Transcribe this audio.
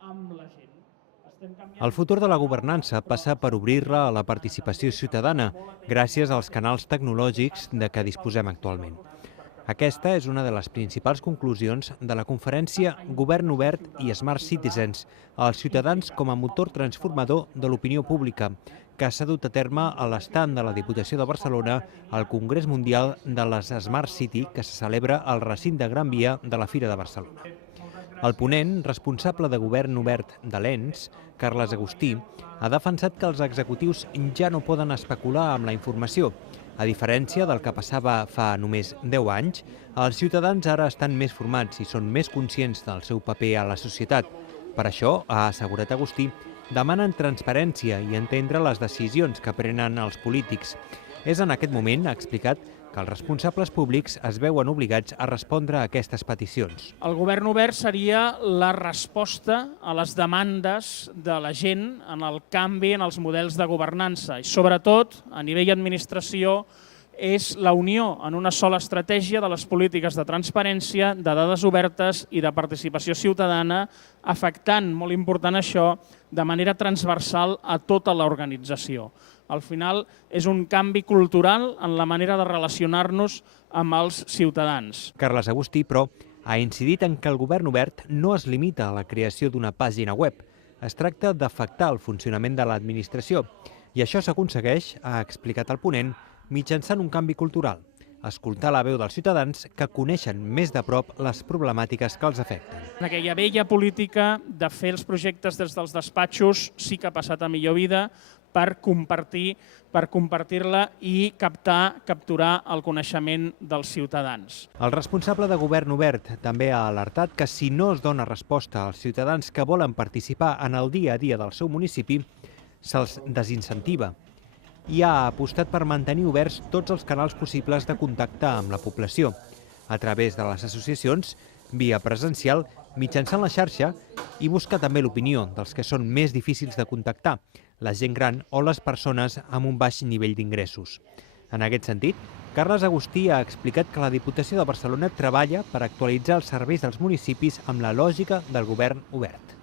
amb la gent. El futur de la governança passa per obrir-la a la participació ciutadana gràcies als canals tecnològics de què disposem actualment. Aquesta és una de les principals conclusions de la conferència Govern Obert i Smart Citizens, els ciutadans com a motor transformador de l'opinió pública, que s'ha dut a terme a l'estand de la Diputació de Barcelona al Congrés Mundial de les Smart City, que se celebra al recinte Gran Via de la Fira de Barcelona. El ponent, responsable de Govern Obert de l'ENS, Carles Agustí, ha defensat que els executius ja no poden especular amb la informació. A diferència del que passava fa només 10 anys, els ciutadans ara estan més formats i són més conscients del seu paper a la societat. Per això, ha assegurat Agustí, demanen transparència i entendre les decisions que prenen els polítics. És en aquest moment, ha explicat, que els responsables públics es veuen obligats a respondre a aquestes peticions. El govern obert seria la resposta a les demandes de la gent en el canvi en els models de governança i, sobretot, a nivell d'administració, és la unió en una sola estratègia de les polítiques de transparència, de dades obertes i de participació ciutadana, afectant, molt important això, de manera transversal a tota l'organització. Al final és un canvi cultural en la manera de relacionar-nos amb els ciutadans. Carles Agustí, però, ha incidit en que el govern obert no es limita a la creació d'una pàgina web. Es tracta d'afectar el funcionament de l'administració. I això s'aconsegueix, ha explicat el ponent, mitjançant un canvi cultural. Escoltar la veu dels ciutadans que coneixen més de prop les problemàtiques que els afecten. En aquella vella política de fer els projectes des dels despatxos sí que ha passat a millor vida per compartir-la i capturar el coneixement dels ciutadans. El responsable de Govern Obert també ha alertat que si no es dona resposta als ciutadans que volen participar en el dia a dia del seu municipi, se'ls desincentiva. I ha apostat per mantenir oberts tots els canals possibles de contacte amb la població, a través de les associacions, via presencial, mitjançant la xarxa i buscar també l'opinió dels que són més difícils de contactar, la gent gran o les persones amb un baix nivell d'ingressos. En aquest sentit, Carles Agustí ha explicat que la Diputació de Barcelona treballa per actualitzar els serveis dels municipis amb la lògica del govern obert.